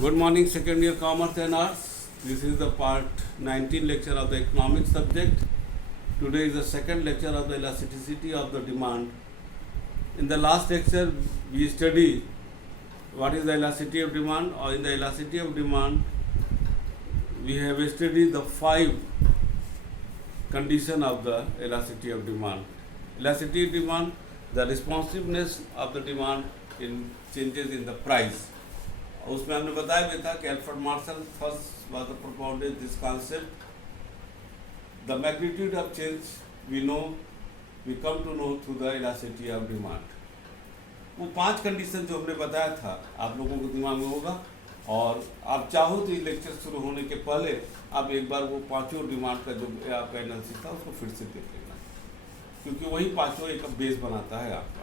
Good morning, second year Commerce and Arts. This is the part 19 lecture of the economics subject. Today is the second lecture of the elasticity of the demand. In the last lecture, we studied what is the elasticity of demand, or in the elasticity of demand, we have studied the 5 conditions of the elasticity of demand. Elasticity of demand, the responsiveness of the demand in changes in the price. उसमें हमने बताया भी था कि Alfred Marshall first was the propounded this concept the magnitude of change we come to know through the elasticity of demand. वो 5 condition जो हमने बताया था आप लोगों को दिमाग में होगा, और आप चाहो तो ये लेक्चर शुरू होने के पहले आप एक बार वो 5 डिमांड का जो आपका एनालिसिस था उसको फिर से देख लेना, क्योंकि वही 5 एक बेस बनाता है आपका।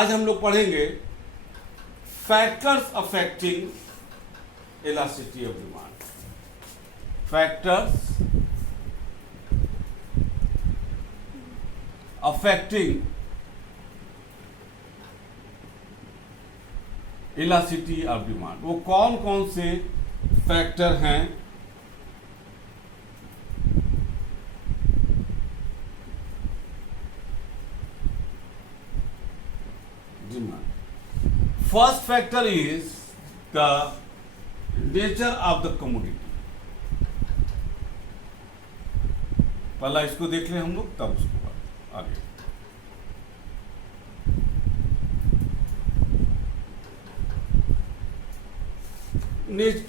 आज हम लोग पढ़ेंगे factors affecting elasticity of demand. Factors affecting elasticity of demand. वो कौन कौन से फैक्टर हैं demand. First factor is the nature of the commodity. पहला इसको देख लें हम लोग, तब उसके बाद आगे।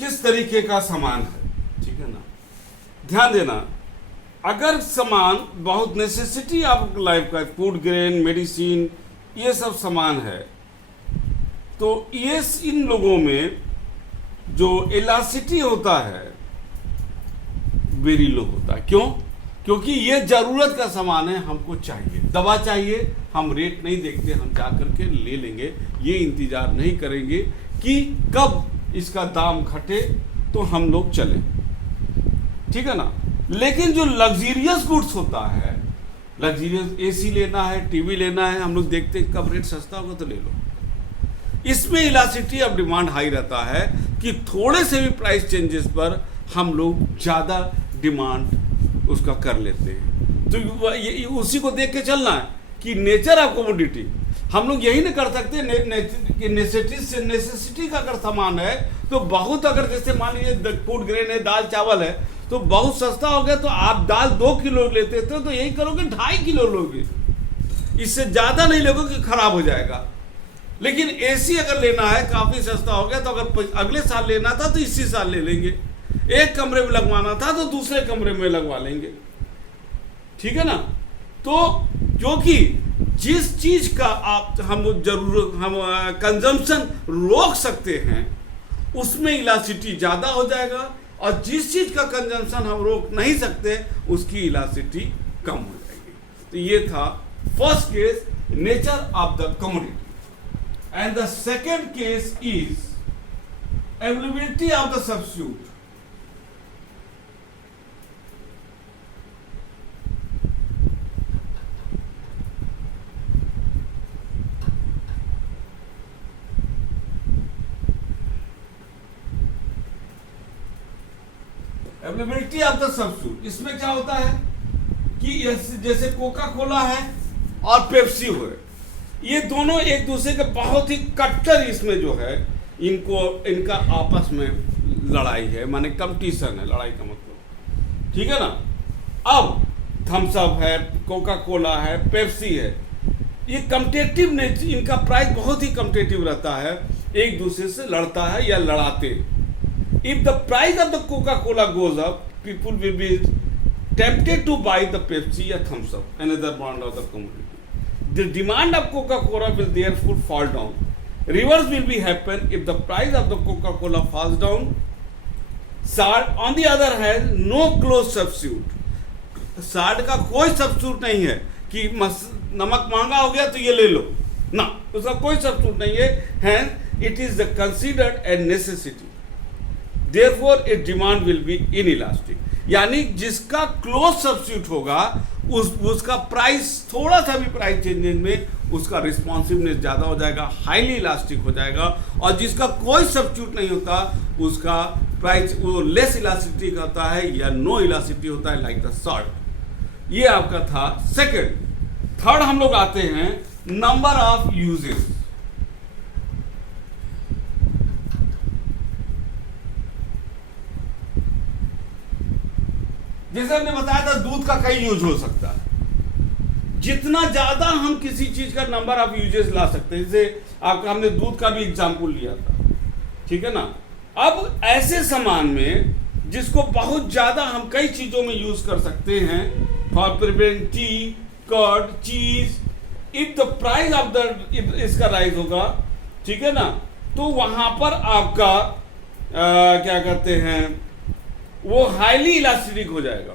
किस तरीके का सामान है, ठीक है ना। ध्यान देना, अगर सामान बहुत नेसेसिटी ऑफ लाइफ का, फूड ग्रेन, मेडिसिन, ये सब सामान है, तो ये इन लोगों में जो इलास्टिसिटी होता है वेरी लो होता है। क्यों? क्योंकि ये जरूरत का सामान है, हमको चाहिए। दवा चाहिए, हम रेट नहीं देखते, हम जा करके ले लेंगे, ये इंतजार नहीं करेंगे कि कब इसका दाम घटे तो हम लोग चलें, ठीक है ना। लेकिन जो लग्जीरियस गुड्स होता है, लग्जीरियस एसी लेना है, टीवी लेना है, हम लोग देखते हैं कब रेट सस्ता होगा तो ले लो। इसमें इलास्टिसिटी ऑफ डिमांड हाई रहता है कि थोड़े से भी प्राइस चेंजेस पर हम लोग ज़्यादा डिमांड उसका कर लेते हैं। तो ये उसी को देख के चलना है कि नेचर ऑफ कमोडिटी। हम लोग यही नहीं कर सकते कि नेसेसिटी का अगर सामान है तो बहुत, अगर जैसे मान लीजिए फूड ग्रेन है, दाल चावल है, तो बहुत सस्ता हो गया तो आप दाल 2 किलो लेते थे तो यही करोगे 2.5 किलो लोगे, इससे ज़्यादा नहीं लोगे कि खराब हो जाएगा। लेकिन एसी अगर लेना है, काफ़ी सस्ता हो गया, तो अगर अगले साल लेना था तो इसी साल ले लेंगे। एक कमरे में लगवाना था तो दूसरे कमरे में लगवा लेंगे, ठीक है ना। तो क्योंकि जिस चीज़ का हम कंजम्पशन रोक सकते हैं उसमें इलास्टिसिटी ज़्यादा हो जाएगा, और जिस चीज़ का कंजम्पशन हम रोक नहीं सकते उसकी इलास्टिसिटी कम हो जाएगी। तो ये था first case, nature of the commodity. And the second case is availability of the substitute. Availability of the substitute, इसमें क्या होता है कि जैसे कोका कोला है और पेप्सी हो, ये दोनों एक दूसरे के बहुत ही कट्टर, इसमें जो है इनका आपस में लड़ाई है, माने कंपटीशन है, लड़ाई का मतलब, ठीक है ना। अब थम्स अप है, कोका कोला है, पेप्सी है, ये कम्पिटिटिव नेचर, इनका प्राइस बहुत ही कम्पिटिटिव रहता है, एक दूसरे से लड़ता है या लड़ाते। If the price of the Coca Cola goes up, people will be tempted to buy the Pepsi या Thums Up, another brand of the commodity. The demand of Coca-Cola will therefore fall down. Reverse will be happen if the price of the Coca-Cola falls down. Salt, on the other hand, no close substitute. Salt का कोई substitute नहीं है कि नमक महंगा हो गया तो ये ले लो, ना, उसका कोई substitute नहीं है। Hence, it is considered a necessity. Therefore, its demand will be inelastic. यानी जिसका क्लोज सब्स्टिट्यूट होगा उसका प्राइस थोड़ा सा भी प्राइस चेंजेस में उसका रिस्पॉन्सिवनेस ज़्यादा हो जाएगा, हाईली इलास्टिक हो जाएगा। और जिसका कोई सब्स्टिट्यूट नहीं होता उसका प्राइस वो लेस इलास्टिसिटी होता है या नो इलास्टिसिटी होता है, लाइक द सॉल्ट। ये आपका था सेकंड। थर्ड हम लोग आते हैं नंबर ऑफ यूजेस। जैसे हमने बताया था दूध का कई यूज हो सकता है, जितना ज्यादा हम किसी चीज का नंबर ऑफ यूजेस ला सकते हैं। जैसे आपका हमने दूध का भी एग्जांपल लिया था, ठीक है ना। अब ऐसे सामान में जिसको बहुत ज्यादा हम कई चीजों में यूज कर सकते हैं, फॉर प्रिपेयरिंग टी, कर्ड, चीज, if the price of the इसका राइज होगा, ठीक है ना, तो वहां पर आपका क्या कहते हैं वो हाईली इलास्टिक हो जाएगा।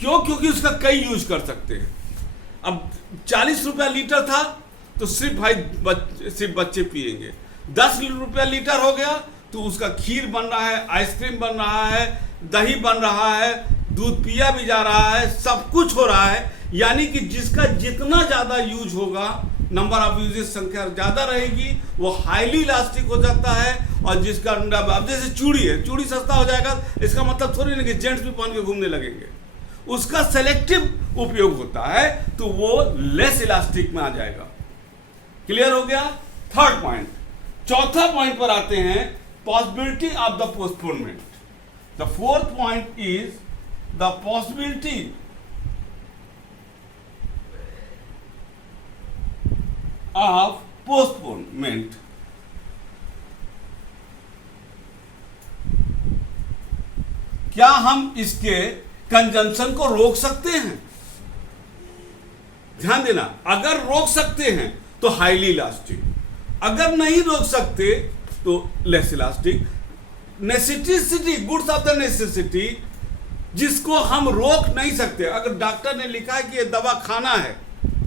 क्यों? क्योंकि उसका कई यूज कर सकते हैं। अब 40 रुपया लीटर था तो सिर्फ सिर्फ बच्चे पिएंगे। 10 रुपया लीटर हो गया तो उसका खीर बन रहा है, आइसक्रीम बन रहा है, दही बन रहा है, दूध पिया भी जा रहा है, सब कुछ हो रहा है। यानी कि जिसका जितना ज्यादा यूज होगा, नंबर ऑफ यूजेस संख्या ज्यादा रहेगी, वो हाईली इलास्टिक हो जाता है। और जिसका अब जैसे चूड़ी है, चूड़ी सस्ता हो जाएगा इसका मतलब थोड़ी नहीं कि जेंट्स भी पहन के घूमने लगेंगे। उसका सेलेक्टिव उपयोग होता है तो वो लेस इलास्टिक में आ जाएगा। क्लियर हो गया? Third point. चौथा पॉइंट पर आते हैं, possibility of the postponement. The fourth point is the possibility of postponement. क्या हम इसके कंजम्पशन को रोक सकते हैं? ध्यान देना, अगर रोक सकते हैं तो हाईली इलास्टिक, अगर नहीं रोक सकते तो less elastic. Necessity, goods of the necessity, जिसको हम रोक नहीं सकते। अगर डॉक्टर ने लिखा है कि ये दवा खाना है,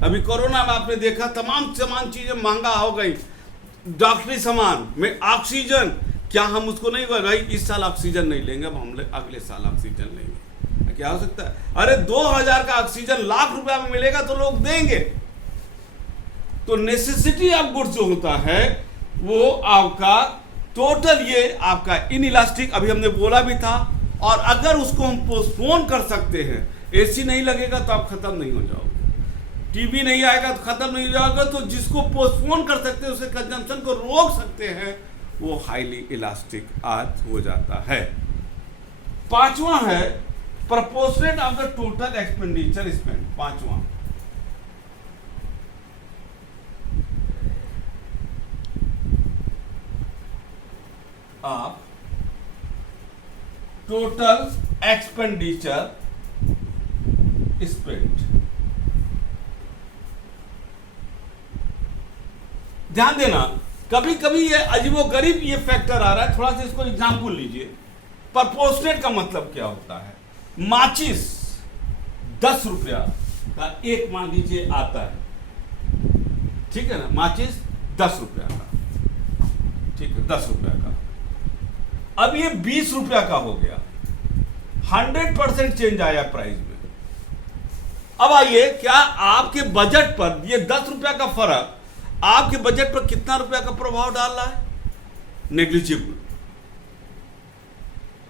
अभी कोरोना में आपने देखा तमाम चीजें महंगा हो गई, डॉक्टरी सामान में ऑक्सीजन, क्या हम उसको नहीं भाई इस साल ऑक्सीजन नहीं लेंगे, अब हम अगले साल ऑक्सीजन लेंगे? क्या हो सकता है? अरे 2000 का ऑक्सीजन लाख रुपया में मिलेगा तो लोग देंगे। तो नेसेसिटी ऑफ गुड्स जो होता है वो आपका टोटल ये आपका इनइलास्टिक, अभी हमने बोला भी था। और अगर उसको हम पोस्टपोन कर सकते हैं, एसी नहीं लगेगा तो आप खत्म नहीं हो जाओगे, टीवी नहीं आएगा तो खत्म नहीं हो जाओगे। तो जिसको पोस्टपोन कर सकते हैं, उसके कंजम्पशन को रोक सकते हैं, वो हाईली इलास्टिक आज हो जाता है। पांचवा है proportionate of the total expenditure spent। पांचवा, आप टोटल एक्सपेंडिचर स्पेंट। ध्यान देना, कभी कभी ये अजीबोगरीब ये फैक्टर आ रहा है, थोड़ा सा इसको एग्जाम्पल लीजिए। प्रोपोर्शनेट का मतलब क्या होता है? माचिस 10 रुपया का एक मान लीजिए आता है, ठीक है ना, माचिस 10 रुपया का, ठीक है, 10 रुपया का। अब ये 20 रुपया का हो गया, 100% चेंज आया प्राइस में। अब आइए, क्या आपके बजट पर ये 10 रुपया का फर्क आपके बजट पर कितना रुपया का प्रभाव डाल रहा है? नेग्लिजिबल।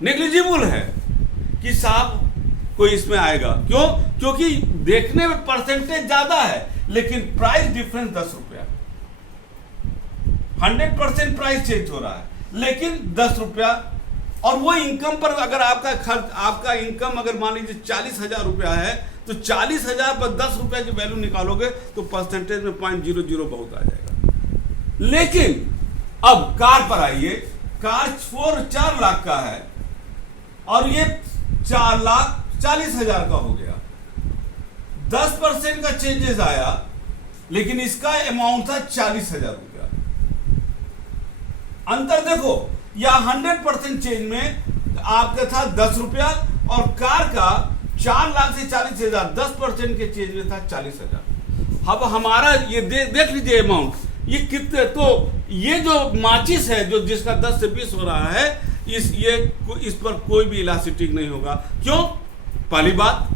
नेग्लिजिबल है कि साहब कोई इसमें आएगा। क्यों? क्योंकि देखने में परसेंटेज ज्यादा है लेकिन प्राइस डिफरेंस 10 रुपया। 100% प्राइस चेंज हो रहा है लेकिन 10 रुपया। और वो इनकम पर अगर आपका खर्च, आपका इनकम अगर मान लीजिए 40,000 रुपया है तो 40,000 पर 10 रुपया की वैल्यू निकालोगे तो परसेंटेज में 0.00 बहुत आ जाएगा। लेकिन अब कार पर आइए, कार 4 लाख का है और ये 4,40,000 का हो गया। 10% का चेंजेस आया लेकिन इसका अमाउंट था 40,000 रुपया। अंतर देखो, या 100% चेंज में आपका था 10 रुपया और कार का 4 लाख से 40,000, 10% के चेंज में था 40,000। अब हमारा ये देख लीजिए अमाउंट, ये कितने, तो ये जो माचिस है जो जिसका 10 से 20 हो रहा है, इस पर कोई भी इलास्टिसिटी नहीं होगा। क्यों? पहली बात,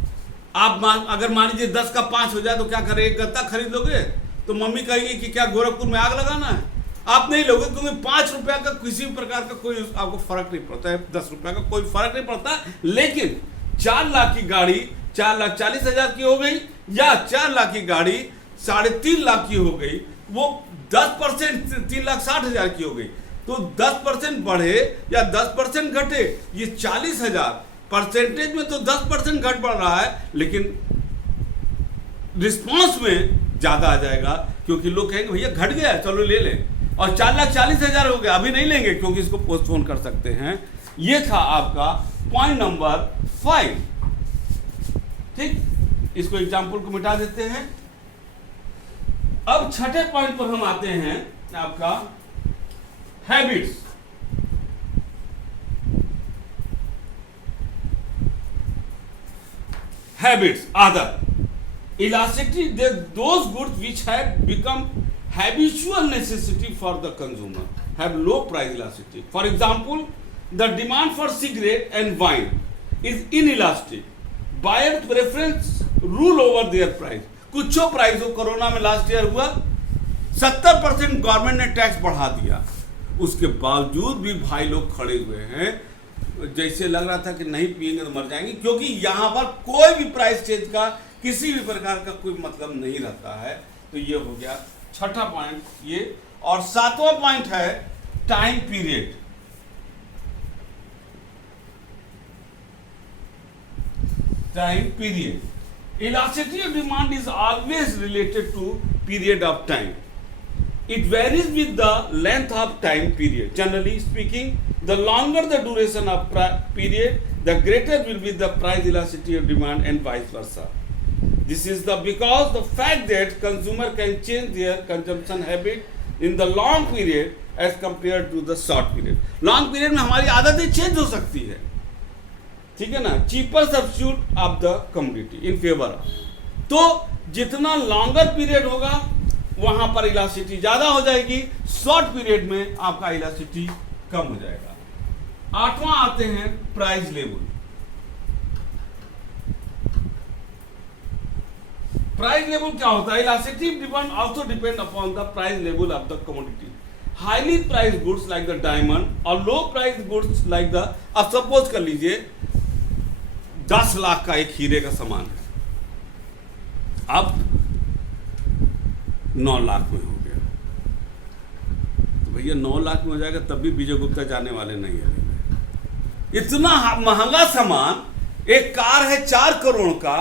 आप अगर मान लीजिए 10 का 5 हो जाए तो क्या करें, एक गत्ता खरीद लोगे? तो मम्मी कहेगी कि क्या गोरखपुर में आग लगाना है? आप नहीं लोगे, क्योंकि 5 रुपया का किसी भी प्रकार का कोई आपको फर्क नहीं पड़ता है, 10 रुपया का कोई फर्क नहीं पड़ता। लेकिन 4 लाख की गाड़ी 4,40,000 की हो गई, या 4 लाख की गाड़ी 3.5 लाख की हो गई, वो 10% 3,60,000 की हो गई। तो 10% बढ़े या 10% घटे, ये 40,000 परसेंटेज में तो 10% घट बढ़ रहा है, लेकिन रिस्पॉन्स में ज्यादा आ जाएगा, क्योंकि लोग कहेंगे भैया घट गया चलो ले लें। और 4,40,000 हो गया, अभी नहीं लेंगे क्योंकि इसको पोस्टपोन कर सकते हैं। ये था आपका पॉइंट नंबर 5। ठीक, इसको एग्जाम्पल को मिटा देते हैं। अब छठे पॉइंट पर हम आते हैं, आपका हैबिट्स। हैबिट्स, आदत। Elasticity, those goods which have become habitual necessity for the consumer have low price elasticity. For example, the demand for cigarette and wine is inelastic. Buyers' preference rule over their price. कुछो price हो, corona में last year हुआ 70% government ने tax बढ़ा दिया, उसके बावजूद भी भाई लोग खड़े हुए हैं, जैसे लग रहा था कि नहीं पिएंगे तो मर जाएंगे, क्योंकि यहां पर कोई भी प्राइस चेंज का किसी भी प्रकार का कोई मतलब नहीं रहता है। तो ये हो गया छठा पॉइंट ये। और 7वां पॉइंट है time period. Time period, elasticity of demand is always related to period of time. It varies with the length of time period. Generally speaking, the longer the duration of period, the greater will be the price elasticity of demand, and vice versa. This is because the fact that consumer can change their consumption habit in the long period as compared to the short period. Long period में हमारी आदतें change हो सकती है, ठीक है ना, cheaper substitute of the commodity in favor of. तो जितना longer period होगा वहां पर इलास्टिसिटी ज्यादा हो जाएगी, शॉर्ट पीरियड में आपका इलास्टिसिटी कम हो जाएगा। 8वां आते हैं प्राइस लेवल। प्राइस लेवल क्या होता है? Elasticity demand also depend upon the price level of the commodity. Highly price goods like the diamond और low price goods like the, अब सपोज कर लीजिए 10 लाख का एक हीरे का सामान है, अब 9 लाख में हो गया, तो भैया 9 लाख में हो जाएगा तब भी विजय गुप्ता जाने वाले नहीं है। इतना महंगा सामान, एक कार है 4 करोड़ का,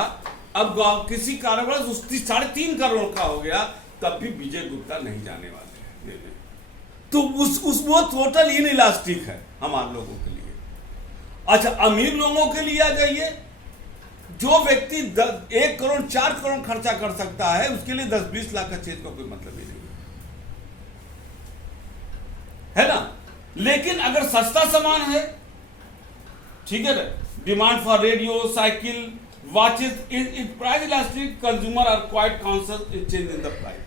अब किसी कारोबार उसकी 3.5 करोड़ का हो गया, तब भी विजय गुप्ता नहीं जाने वाले हैं। तो वो टोटल इनइलास्टिक है हमारे लोगों के लिए। अच्छा, अमीर लोगों के लिए आ जाइए, जो व्यक्ति 1 करोड़ 4 करोड़ खर्चा कर सकता है, उसके लिए 10-20 लाख का चेंज का कोई मतलब ही नहीं है ना। लेकिन अगर सस्ता सामान है, ठीक है ना, demand for radio, cycle, watches, price elastic, consumer are quite conscious change in the price,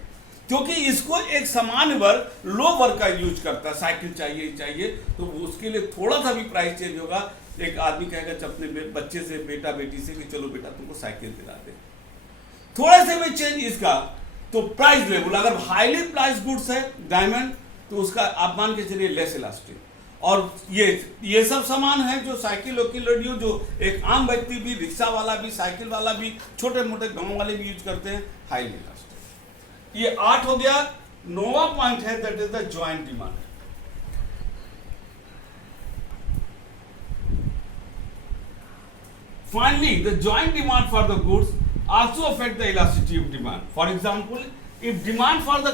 क्योंकि इसको एक सामान्य वर्ग, लो वर्ग का यूज करता है, साइकिल चाहिए, तो उसके लिए थोड़ा सा भी प्राइस चेंज होगा। एक आदमी कहेगा अपने बच्चे से, बेटा बेटी से, कि चलो बेटा तुमको साइकिल दिला दे, थोड़ा से भी चेंज इसका, तो प्राइस लेवल, अगर हाईली प्राइस गुड्स है डायमंड, तो उसका आप मान के चलिए लेस इलास्टिक। और ये सब सामान है जो साइकिल वकील रेडियो, जो एक आम व्यक्ति भी, रिक्शा वाला भी, साइकिल वाला भी, छोटे मोटे गांव वाले भी यूज करते हैं, हाईली इलास्टिक। ये 8 हो गया। 9वां पॉइंट है that is the joint demand. Finally, the joint demand for the goods also affect the elasticity of demand. For example, if demand for the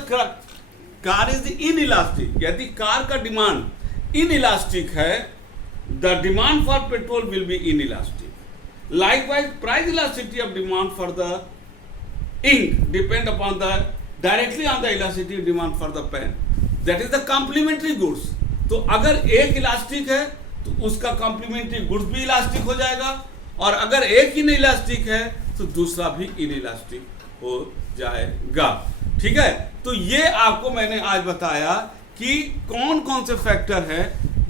car is inelastic, यदि car का demand inelastic है, the demand for petrol will be inelastic. Likewise, price elasticity of demand for the ink depend upon the directly on the elasticity of demand for the pen. That is the complementary goods. तो अगर एक elastic है तो उसका complementary goods भी elastic हो जाएगा, और अगर एक ही इलास्टिक है तो दूसरा भी इनइलास्टिक हो जाएगा। ठीक है, तो ये आपको मैंने आज बताया कि कौन कौन से फैक्टर हैं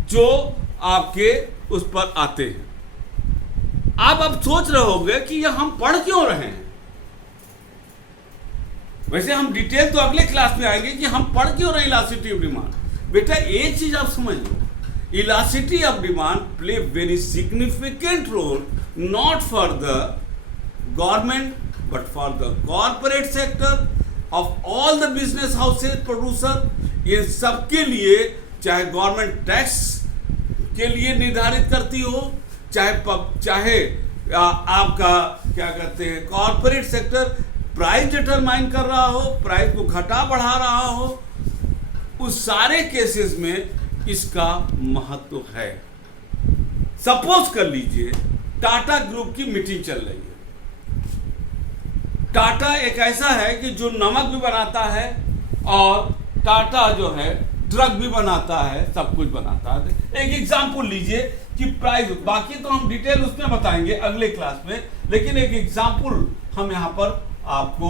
जो आपके उस पर आते हैं। आप अब सोच रहे होंगे कि ये हम पढ़ क्यों रहे हैं। वैसे हम डिटेल तो अगले क्लास में आएंगे कि हम पढ़ क्यों रहे इलास्टिसिटी ऑफ डिमांड। बेटा एक चीज आप समझ लो, elasticity of demand play very significant role not for the government but for the corporate sector of all the business houses producer. ये सबके लिए, चाहे गवर्नमेंट टैक्स के लिए निर्धारित करती हो, चाहे आपका क्या कहते हैं कॉर्पोरेट सेक्टर प्राइस डिटरमाइन कर रहा हो, प्राइस को घटा बढ़ा रहा हो, उस सारे केसेस में इसका महत्व है। सपोज कर लीजिए टाटा ग्रुप की मीटिंग चल रही है। टाटा एक ऐसा है कि जो नमक भी बनाता है और टाटा जो है ड्रग भी बनाता है, सब कुछ बनाता है। एक एग्जाम्पल लीजिए कि प्राइस, बाकी तो हम डिटेल उसमें बताएंगे अगले क्लास में, लेकिन एक एग्जाम्पल हम यहाँ पर आपको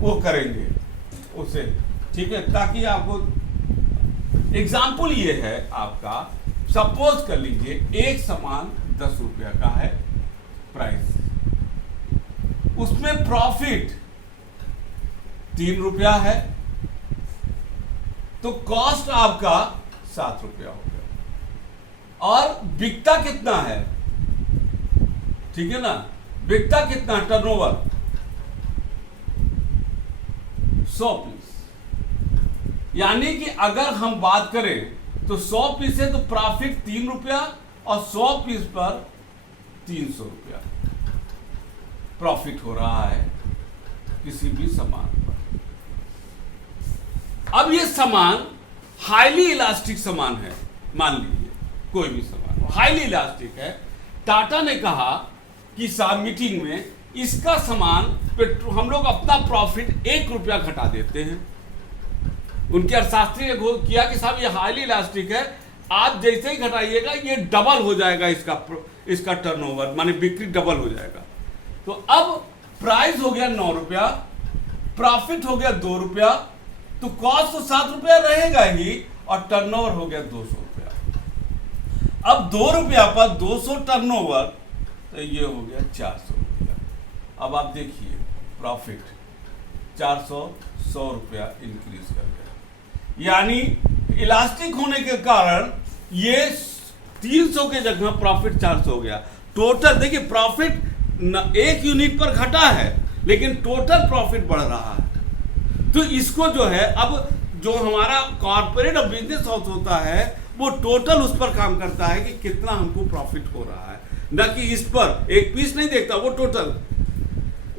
वो करेंगे उसे, ठीक है, ताकि आपको एग्जाम्पल ये है आपका। सपोज कर लीजिए एक सामान 10 रुपया का है प्राइस, उसमें प्रॉफिट 3 रुपया है, तो कॉस्ट आपका 7 रुपया हो गया। और बिकता कितना है, ठीक है ना, बिकता कितना, टर्नओवर 100 पीस। यानी कि अगर हम बात करें तो 100 पीस है तो प्रॉफिट 3 रुपया और 100 पीस पर 300 रुपया प्रॉफिट हो रहा है किसी भी सामान पर। अब ये सामान हाईली इलास्टिक सामान है, मान लीजिए कोई भी सामान हाईली इलास्टिक है। टाटा ने कहा कि मीटिंग में इसका सामान हम लोग अपना प्रॉफिट 1 रुपया घटा देते हैं। उनके अर्थशास्त्री ने किया कि साहब ये हाईली इलास्टिक है, आप जैसे ही घटाइएगा ये डबल हो जाएगा, इसका टर्नओवर माने बिक्री डबल हो जाएगा। तो अब प्राइस हो गया 9 रुपया, प्रॉफिट हो गया 2 रुपया, तो कॉस्ट तो 7 रुपया रहेगा ही और टर्नओवर हो गया 200 रुपया। अब 2 रुपया पर 200 टर्नओवर, तो ये हो गया 400 रुपया। अब आप देखिए प्रॉफिट 400 100 रुपया इंक्रीज कर गया, यानी इलास्टिक होने के कारण ये 300 के जगह प्रॉफिट 400 हो गया। टोटल देखिए प्रॉफिट एक यूनिट पर घटा है लेकिन टोटल प्रॉफिट बढ़ रहा है। तो इसको जो है, अब जो हमारा कॉर्पोरेट और बिजनेस हाउस होता है वो टोटल उस पर काम करता है कि कितना हमको प्रॉफिट हो रहा है, न कि इस पर एक पीस नहीं देखता, वो टोटल।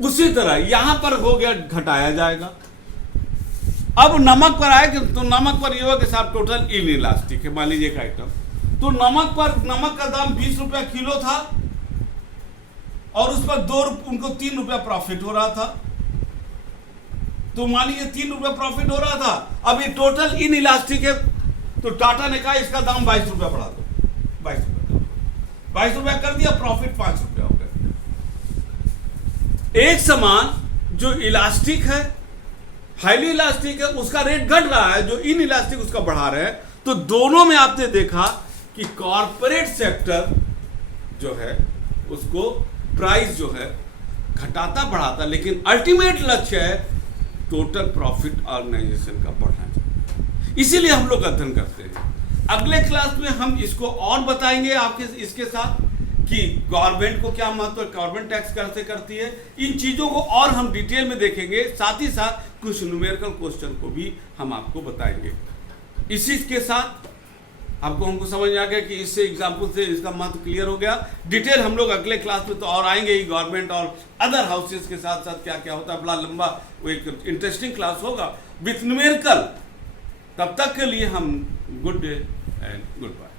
उसी तरह यहां पर हो गया, घटाया जाएगा। अब नमक पर आए तो नमक पर ये होगा कि साहब टोटल इन इलास्टिक है, मान लीजिए एक आइटम, तो नमक का दाम 20 रुपया किलो था और उस पर उनको 3 रुपया प्रॉफिट हो रहा था। तो मान लीजिए 3 रुपया प्रॉफिट हो रहा था, अब ये टोटल इन इलास्टिक है, तो टाटा ने कहा इसका दाम 22 रुपया बढ़ा दो, 22 रुपया कर दिया, प्रॉफिट 5 रुपया हो गया। एक सामान जो इलास्टिक है, हाईली इलास्टिक है, उसका रेट घट रहा है, जो इन इलास्टिक उसका बढ़ा रहे हैं। तो दोनों में आपने देखा कि कॉर्पोरेट सेक्टर जो है उसको प्राइस जो है घटाता बढ़ाता, लेकिन अल्टीमेट लक्ष्य है टोटल प्रॉफिट ऑर्गेनाइजेशन का बढ़ना चाहिए। इसीलिए हम लोग अध्ययन करते हैं। अगले क्लास में हम इसको और बताएंगे आपके इसके साथ कि गवर्नमेंट को क्या महत्व है, गवर्नमेंट टैक्स कैसे करती है, इन चीजों को और हम डिटेल में देखेंगे। साथ ही साथ कुछ न्यूमेरिकल क्वेश्चन को भी हम आपको बताएंगे। इसी के साथ हमको समझ आ गया कि इससे एग्जाम्पल से इसका महत्व क्लियर हो गया। डिटेल हम लोग अगले क्लास में तो और आएंगे ही, गवर्नमेंट और अदर हाउसेस के साथ साथ क्या क्या होता है, बड़ा लंबा वो एक इंटरेस्टिंग क्लास होगा विथ न्यूमेरिकल। तब तक के लिए हम good day and good bye.